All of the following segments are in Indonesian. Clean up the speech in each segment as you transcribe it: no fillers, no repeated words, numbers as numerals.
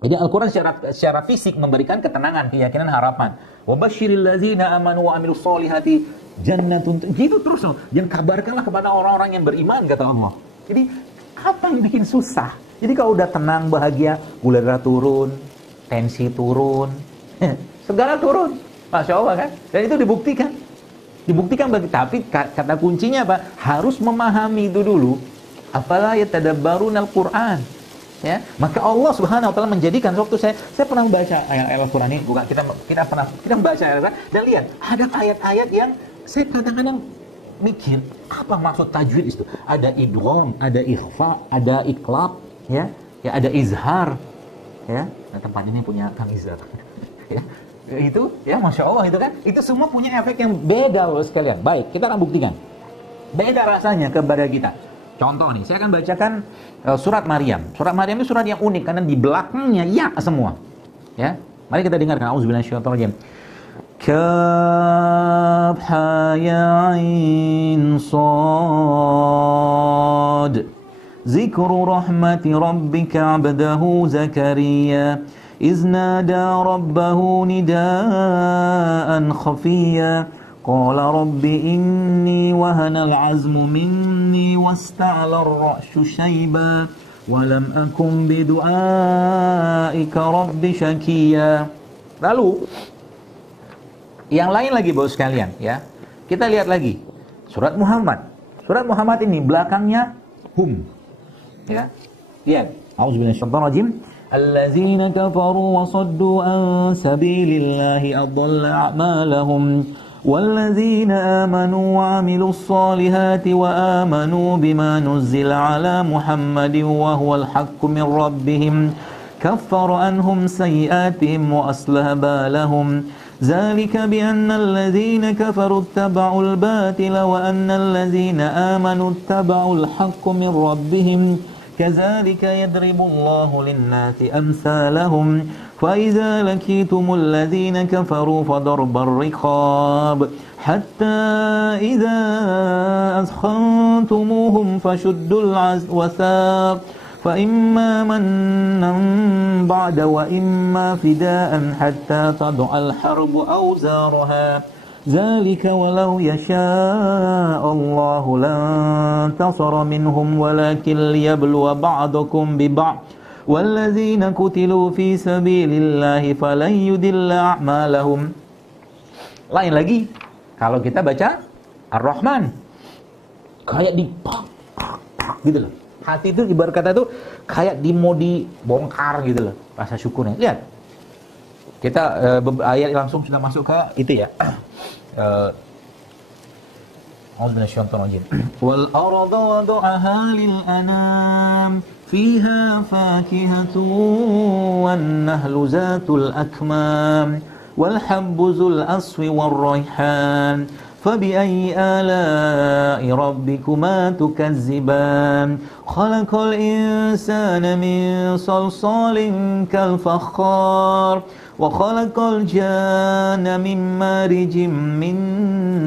Jadi Al-Quran secara fisik memberikan ketenangan, keyakinan, harapan. Wa basyiril ladzina amanu wa amilus solihati jannatun. Gitu terus. Dan kabarkanlah kepada orang-orang yang beriman, kata Allah. Jadi apa yang bikin susah? Jadi kalau udah tenang, bahagia, gula darah turun, tensi turun, segala turun. Masya Allah kan? Dan itu dibuktikan. Dibuktikan tapi kata kuncinya apa? Harus memahami itu dulu. Afala yatadabbaruna al-Quran. Ya, maka Allah Subhanahu wa taala menjadikan waktu saya pernah membaca ayat-ayat Al-Qur'an ini, bukan kita membaca ayat dan lihat ada ayat-ayat yang saya kadang-kadang mikir apa maksud tajwid itu? Ada idgham, ada ikhfa, ada iqlab, ya ada izhar, ya. Nah, tempat ini punya Kang Izhar. Ya. Itu ya Masya Allah itu kan, itu semua punya efek yang beda loh sekalian. Baik, kita akan buktikan. Beda rasanya kepada kita. Contoh nih, saya akan bacakan surat Maryam. Surat Maryam itu surat yang unik karena di belakangnya ya semua. Ya, mari kita dengarkan. Auzubillahiminasyaitonirrajim. Kaf ha ya ain sad. Zikru rahmati rabbika 'abdahu Zakaria iz nada rabbahu nidaan khafiyya. Qala rabbi inni wahana al-'azmu minni wasta'ala ar-ra'shu shayba wa lam akun bi du'aika rabbi syakiyya. Lalu yang lain lagi Bapak sekalian ya. Kita lihat lagi surat Muhammad. Surat Muhammad ini belakangnya hum. Ya. Lihat. A'udzubillahi minasyaitonir rajim. Allazina kafaru wa saddu an sabilillahi adalla a'malahum. والذين آمنوا وعملوا الصالحات وآمنوا بما نزل على محمد وهو الحق من ربهم كفر عنهم سيئاتهم وأصلح بالهم ذلك بأن الذين كفروا اتبعوا الباطل وأن الذين آمنوا اتبعوا الحق من ربهم كذلك يضرب الله للناس أمثالهم فإذا لكيتم الذين كفروا فضرب الرقاب حتى إذا أثخنتموهم فشدوا الوثاق فإما منا بعد وإما فداء حتى تضع الحرب أوزارها ذلك ولو يشاء الله لانتصر منهم ولكن ليبلو بعضكم ببعض والذين قتلوا في سبيل الله فلن يضل أعمالهم. Lain lagi kalau kita baca Ar-Rahman kayak dipak gitu loh. Hati itu ibarat kata itu kayak mau dibongkar gitu loh rasa syukurnya. Lihat. Kita ayat langsung sudah masuk ke itu ya. Wal arda wada'aha lil anam fiha fakihatu wan nahlu zatul akmam wal habbu zul aswi war rayhan fabi'ayyi ala'i rabbikuma tukazziban khalaqal insana min salsalin kal fakhar وخلق الجان من مارج من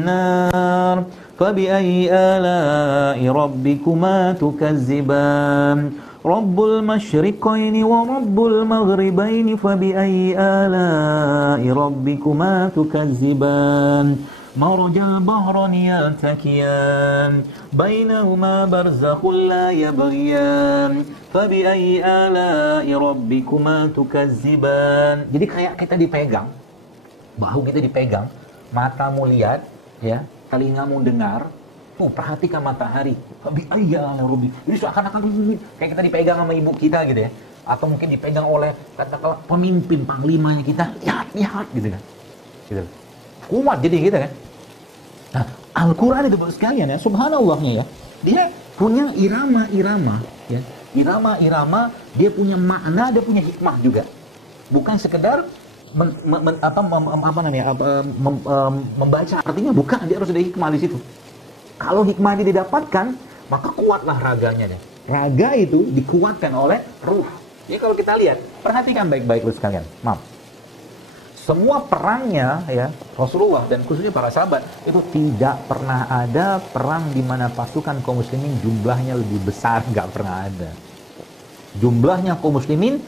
نار فبأي آلاء ربكما تكذبان رب المشرقين ورب المغربين فبأي آلاء ربكما تكذبان مرج البحرين يلتقيان بينهما برزخ لا يبغيان فبأي آلاء ربكما تكذبان. Jadi kayak kita dipegang, bahu kita dipegang, matamu lihat, ya, telingamu dengar, tuh perhatikan matahari. Fabi'ayyi ala'i rabbik. Jadi seakan-akan kayak kita dipegang sama ibu kita gitu ya, atau mungkin dipegang oleh katakanlah pemimpin panglimanya kita, lihat gitu kan, gitu. Kuat jadi gitu kan. Nah, Al-Quran itu bagus sekalian ya, subhanallahnya ya. Dia punya irama-irama ya. Irama-irama, dia punya makna, dia punya hikmah juga. Bukan sekedar membaca artinya, bukan, dia harus ada hikmah di situ. Kalau hikmah ini didapatkan, maka kuatlah raganya. Raga itu dikuatkan oleh ruh. Jadi kalau kita lihat, perhatikan baik-baik sekalian. Maaf. Semua perangnya ya Rasulullah dan khususnya para sahabat itu tidak pernah ada perang di mana pasukan kaum muslimin jumlahnya lebih besar, nggak pernah ada. Jumlahnya kaum muslimin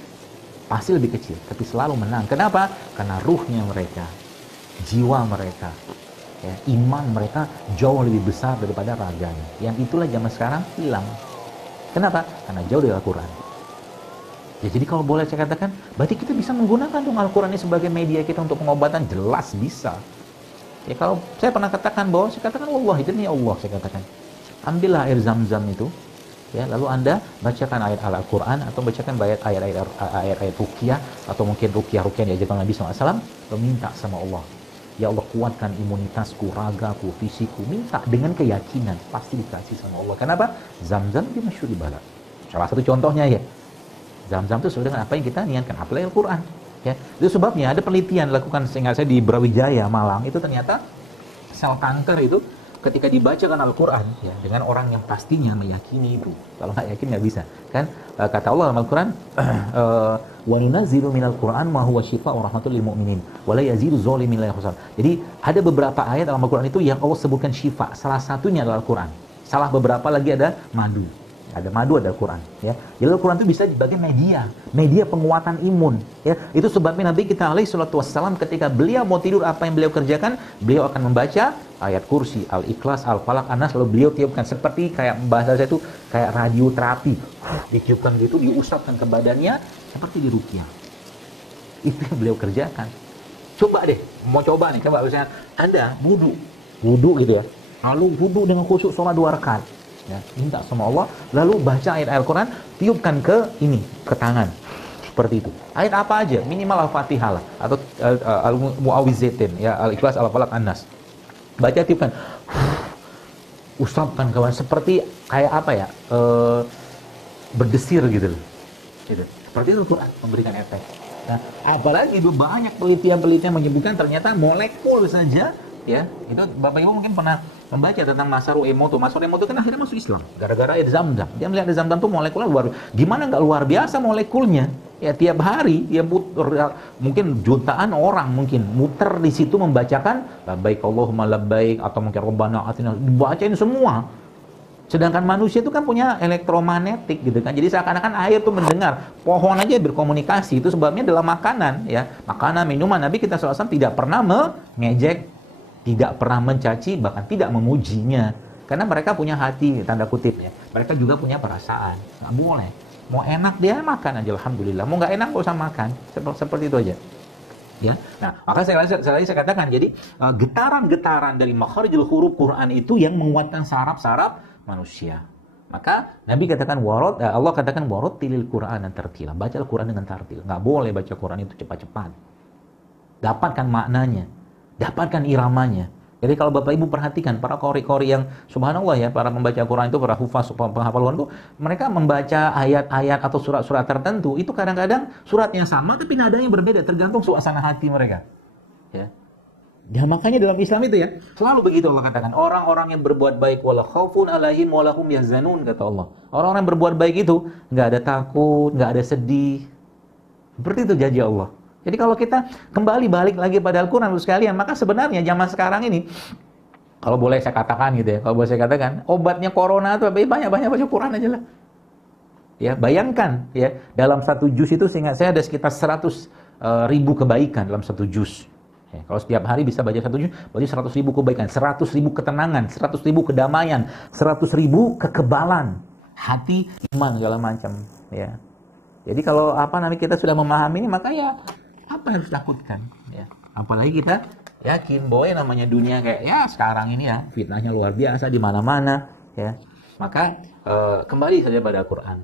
pasti lebih kecil, tapi selalu menang. Kenapa? Karena ruhnya mereka, jiwa mereka, ya, iman mereka jauh lebih besar daripada raganya. Yang itulah zaman sekarang hilang. Kenapa? Karena jauh dari Al-Quran. Ya, jadi kalau boleh saya katakan, berarti kita bisa menggunakan dong Al-Quran ini sebagai media kita untuk pengobatan. Jelas bisa. Ya, kalau saya pernah katakan bahwa saya katakan Allah itu nih Allah, saya katakan ambillah air zam-zam itu, ya, lalu Anda bacakan ayat Al-Quran atau bacakan ayat-ayat ruqyah atau mungkin ruqyah-ruqyah yang diajarkan Nabi SAW, lalu minta sama Allah, ya Allah kuatkan imunitasku, ragaku, fisikku, minta dengan keyakinan, pasti dikasih sama Allah. Kenapa? Zam-zam itu masyhur di barat. Salah satu contohnya ya, Zam-zam itu sesuai dengan apa yang kita niatkan, apalagi Al-Quran. Ya, itu sebabnya ada penelitian dilakukan seingat saya di Brawijaya, Malang, itu ternyata sel kanker itu ketika dibacakan Al-Quran, ya, dengan orang yang pastinya meyakini itu. Kalau nggak yakin nggak bisa. Kan kata Allah dalam Al-Quran, wa nunazzilu minal Qur'an ma huwa syifaa'un wa rahmatul lil mu'minin wa la yazidu dzalimin illa khusran. Jadi ada beberapa ayat dalam Al-Quran itu yang Allah sebutkan syifa. Salah satunya adalah Al-Quran. Salah beberapa lagi ada madu. Ada madu, ada Al-Quran, ya. Jadi Al-Quran itu bisa sebagai media penguatan imun, ya. Itu sebabnya Nabi kita alaihi salatu wassalam ketika beliau mau tidur, apa yang beliau kerjakan? Beliau akan membaca ayat kursi, Al-Ikhlas, Al-Falaq, An-Nas, lalu beliau tiupkan seperti kayak bahasa saya itu kayak radioterapi. Ditiupkan gitu, diusapkan ke badannya seperti di ruqyah. Itu yang beliau kerjakan. Coba deh, mau coba nih, coba misalnya Anda wudu gitu ya. Lalu wudu dengan khusyuk sholat 2 rakaat. Ya, minta sama Allah, lalu baca ayat Al-Quran, tiupkan ke tangan, seperti itu. Ayat apa aja, minimal Al-Fatihah lah, atau Al-Mu'awwidzatain, ya, Al-Ikhlas, Al-Falaq, An-Nas. Baca, tiupkan, usapkan kawan, seperti kayak apa ya, berdesir gitu loh. Gitu. Seperti itu Al-Quran memberikan efek. Nah, apalagi itu banyak penelitian menyebutkan ternyata molekul saja, ya, itu Bapak Ibu mungkin pernah membaca tentang Masaru Emoto. Masaru Emoto kan akhirnya masuk Islam gara-gara air Zam-Zam. Dia melihat air Zam-Zam itu molekulnya gimana nggak luar biasa molekulnya. Ya, tiap hari ya mungkin jutaan orang mungkin muter di situ membacakan labbaik Allahumma labbaik atau mungkin Rabbana atina, dibacain semua. Sedangkan manusia itu kan punya elektromagnetik gitu kan. Jadi seakan-akan air itu mendengar, pohon aja berkomunikasi. Itu sebabnya dalam makanan, ya, makanan, minuman, Nabi kita SAW tidak pernah mengejek, tidak pernah mencaci, bahkan tidak memujinya. Karena mereka punya hati, tanda kutip ya. Mereka juga punya perasaan. Nggak boleh. Mau enak dia makan aja, alhamdulillah. Mau nggak enak nggak usah makan. Seperti itu aja. Ya. Nah, maka saya katakan, jadi getaran-getaran dari makharijul huruf Quran itu yang menguatkan saraf-saraf manusia. Maka Nabi katakan Allah katakan warattilil Qur'ana tartila. Baca Al-Quran dengan tartil. Nggak boleh baca Quran itu cepat-cepat. Dapatkan maknanya. Dapatkan iramanya. Jadi kalau Bapak Ibu perhatikan para qori-qori yang subhanallah ya, para pembaca Quran itu, para hufaz, penghafal Quran itu, mereka membaca ayat-ayat atau surat-surat tertentu, itu kadang-kadang suratnya sama tapi nadanya berbeda tergantung suasana hati mereka. Ya. Ya, makanya dalam Islam itu ya, selalu begitu Allah katakan, orang-orang yang berbuat baik wala khaufun alaihim wala hum yahzanun, kata Allah. Orang-orang yang berbuat baik itu nggak ada takut, nggak ada sedih. Seperti itu janji Allah. Jadi kalau kita kembali balik lagi pada Al-Quran sekalian, maka sebenarnya zaman sekarang ini, kalau boleh saya katakan gitu ya, kalau boleh saya katakan, obatnya corona itu banyak-banyak baca Quran aja lah. Ya, bayangkan ya, dalam satu juz itu seingat saya ada sekitar 100.000 kebaikan dalam satu juz. Ya, kalau setiap hari bisa baca satu juz, berarti 100.000 kebaikan, 100.000 ketenangan, 100.000 kedamaian, 100.000 kekebalan hati, iman segala macam. Ya. Jadi kalau kita sudah memahami ini, maka ya apa yang harus takutkan, ya. Apalagi kita yakin bahwa yang namanya dunia kayak ya sekarang ini ya, fitnahnya luar biasa di mana-mana, ya. Maka kembali saja pada Al-Quran.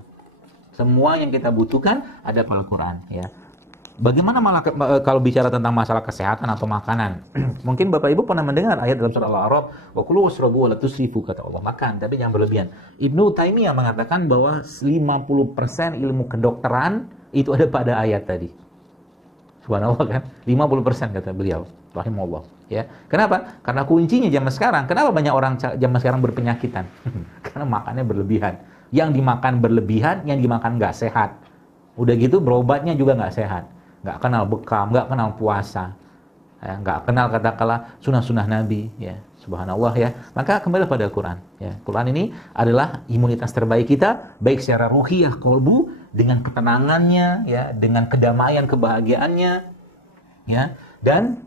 Semua yang kita butuhkan ada pada Al-Quran, ya. Bagaimana malah kalau bicara tentang masalah kesehatan atau makanan? Mungkin Bapak Ibu pernah mendengar ayat dalam surah Al-A'raf, wa kulu washrabu wa la tusrifu, kata Allah, makan tapi jangan berlebihan. Ibnu Taimiyah mengatakan bahwa 50% ilmu kedokteran itu ada pada ayat tadi. Subhanallah kan, 50% kata beliau, rahimahullah. Ya, kenapa? Karena kuncinya zaman sekarang. Kenapa banyak orang zaman sekarang berpenyakitan? Karena makannya berlebihan. Yang dimakan berlebihan, yang dimakan nggak sehat. Udah gitu berobatnya juga nggak sehat. Nggak kenal bekam, nggak kenal puasa, ya, nggak kenal katakanlah sunnah-sunnah Nabi. Ya, subhanallah ya. Maka kembali pada Al-Quran. Ya, Quran ini adalah imunitas terbaik kita, baik secara ruhiyah, kolbu, dengan ketenangannya, ya, dengan kedamaian, kebahagiaannya, ya, dan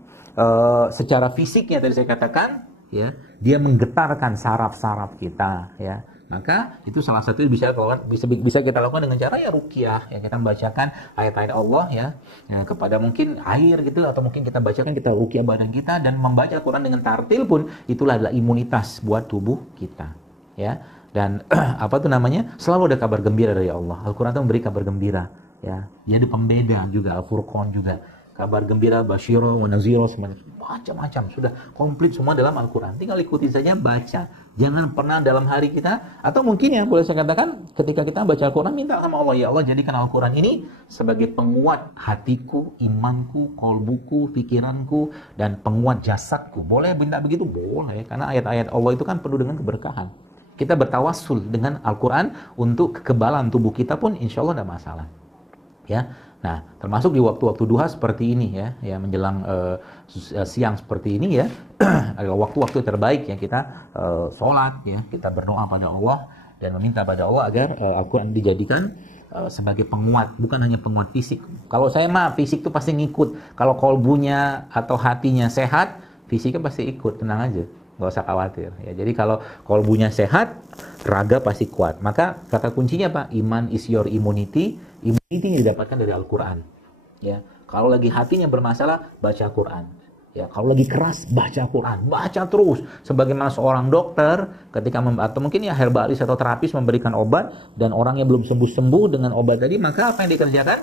secara fisiknya tadi saya katakan, ya, dia menggetarkan saraf-saraf kita, ya. Maka itu salah satu bisa kita lakukan dengan cara ya ruqyah, ya, kita membacakan ayat-ayat Allah, ya, kepada mungkin air gitu, atau mungkin kita bacakan, kita ruqyah badan kita, dan membaca Al-Quran dengan tartil pun itulah adalah imunitas buat tubuh kita, ya. Dan apa tuh namanya, selalu ada kabar gembira dari Allah. Al-Quran itu memberi kabar gembira, ya. Dia ada pembeda juga, Al-Furqan juga, kabar gembira, basyira wa nazira, macam-macam, sudah komplit semua dalam Al-Quran. Tinggal ikuti saja, baca. Jangan pernah dalam hari kita, atau mungkin ya boleh saya katakan, ketika kita baca Al-Quran, minta sama Allah, ya Allah jadikan Al-Quran ini sebagai penguat hatiku, imanku, kolbuku, pikiranku, dan penguat jasadku. Boleh minta begitu? Boleh, karena ayat-ayat Allah itu kan penuh dengan keberkahan. Kita bertawassul dengan Al-Quran untuk kekebalan tubuh kita pun insya Allah tidak masalah, ya. Nah, termasuk di waktu-waktu duha seperti ini, ya menjelang siang seperti ini, ya, adalah waktu-waktu terbaik ya kita sholat, ya, kita berdoa pada Allah dan meminta pada Allah agar Al-Quran dijadikan sebagai penguat, bukan hanya penguat fisik. Kalau saya mah fisik itu pasti ngikut. Kalau kolbunya atau hatinya sehat, fisiknya pasti ikut, tenang aja. Nggak usah khawatir, ya. Jadi kalau kolbunya sehat, raga pasti kuat. Maka kata kuncinya apa? Iman is your immunity. Immunity yang didapatkan dari Al-Quran, ya. Kalau lagi hatinya bermasalah, baca Quran, ya. Kalau lagi keras, baca Quran, baca terus. Sebagaimana seorang dokter ketika atau mungkin ya herbalis atau terapis memberikan obat dan orangnya belum sembuh-sembuh dengan obat tadi, maka apa yang dikerjakan?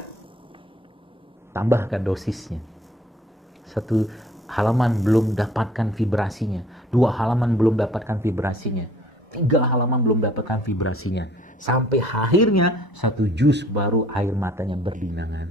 Tambahkan dosisnya. Satu halaman belum dapatkan vibrasinya, 2 halaman belum dapatkan vibrasinya, 3 halaman belum dapatkan vibrasinya, sampai akhirnya 1 juz baru air matanya berlinangan.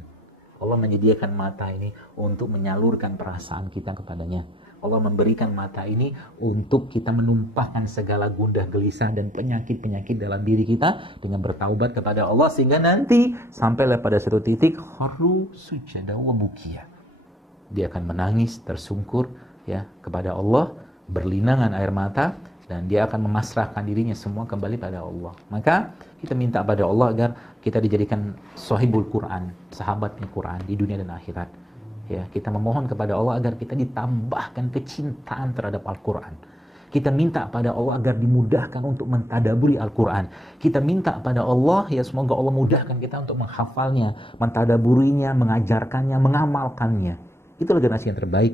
Allah menyediakan mata ini untuk menyalurkan perasaan kita kepadanya. Allah memberikan mata ini untuk kita menumpahkan segala gundah gelisah dan penyakit-penyakit dalam diri kita dengan bertaubat kepada Allah, sehingga nanti sampailah pada suatu titik kharru sujada wa bukiya. Dia akan menangis tersungkur, ya, kepada Allah, berlinangan air mata, dan dia akan memasrahkan dirinya semua kembali pada Allah. Maka kita minta pada Allah agar kita dijadikan sahibul Quran, sahabatnya Quran di dunia dan akhirat. Ya, kita memohon kepada Allah agar kita ditambahkan kecintaan terhadap Al-Quran. Kita minta pada Allah agar dimudahkan untuk mentadaburi Al-Quran. Kita minta pada Allah, ya, semoga Allah mudahkan kita untuk menghafalnya, mentadaburinya, mengajarkannya, mengamalkannya. Itulah generasi yang terbaik.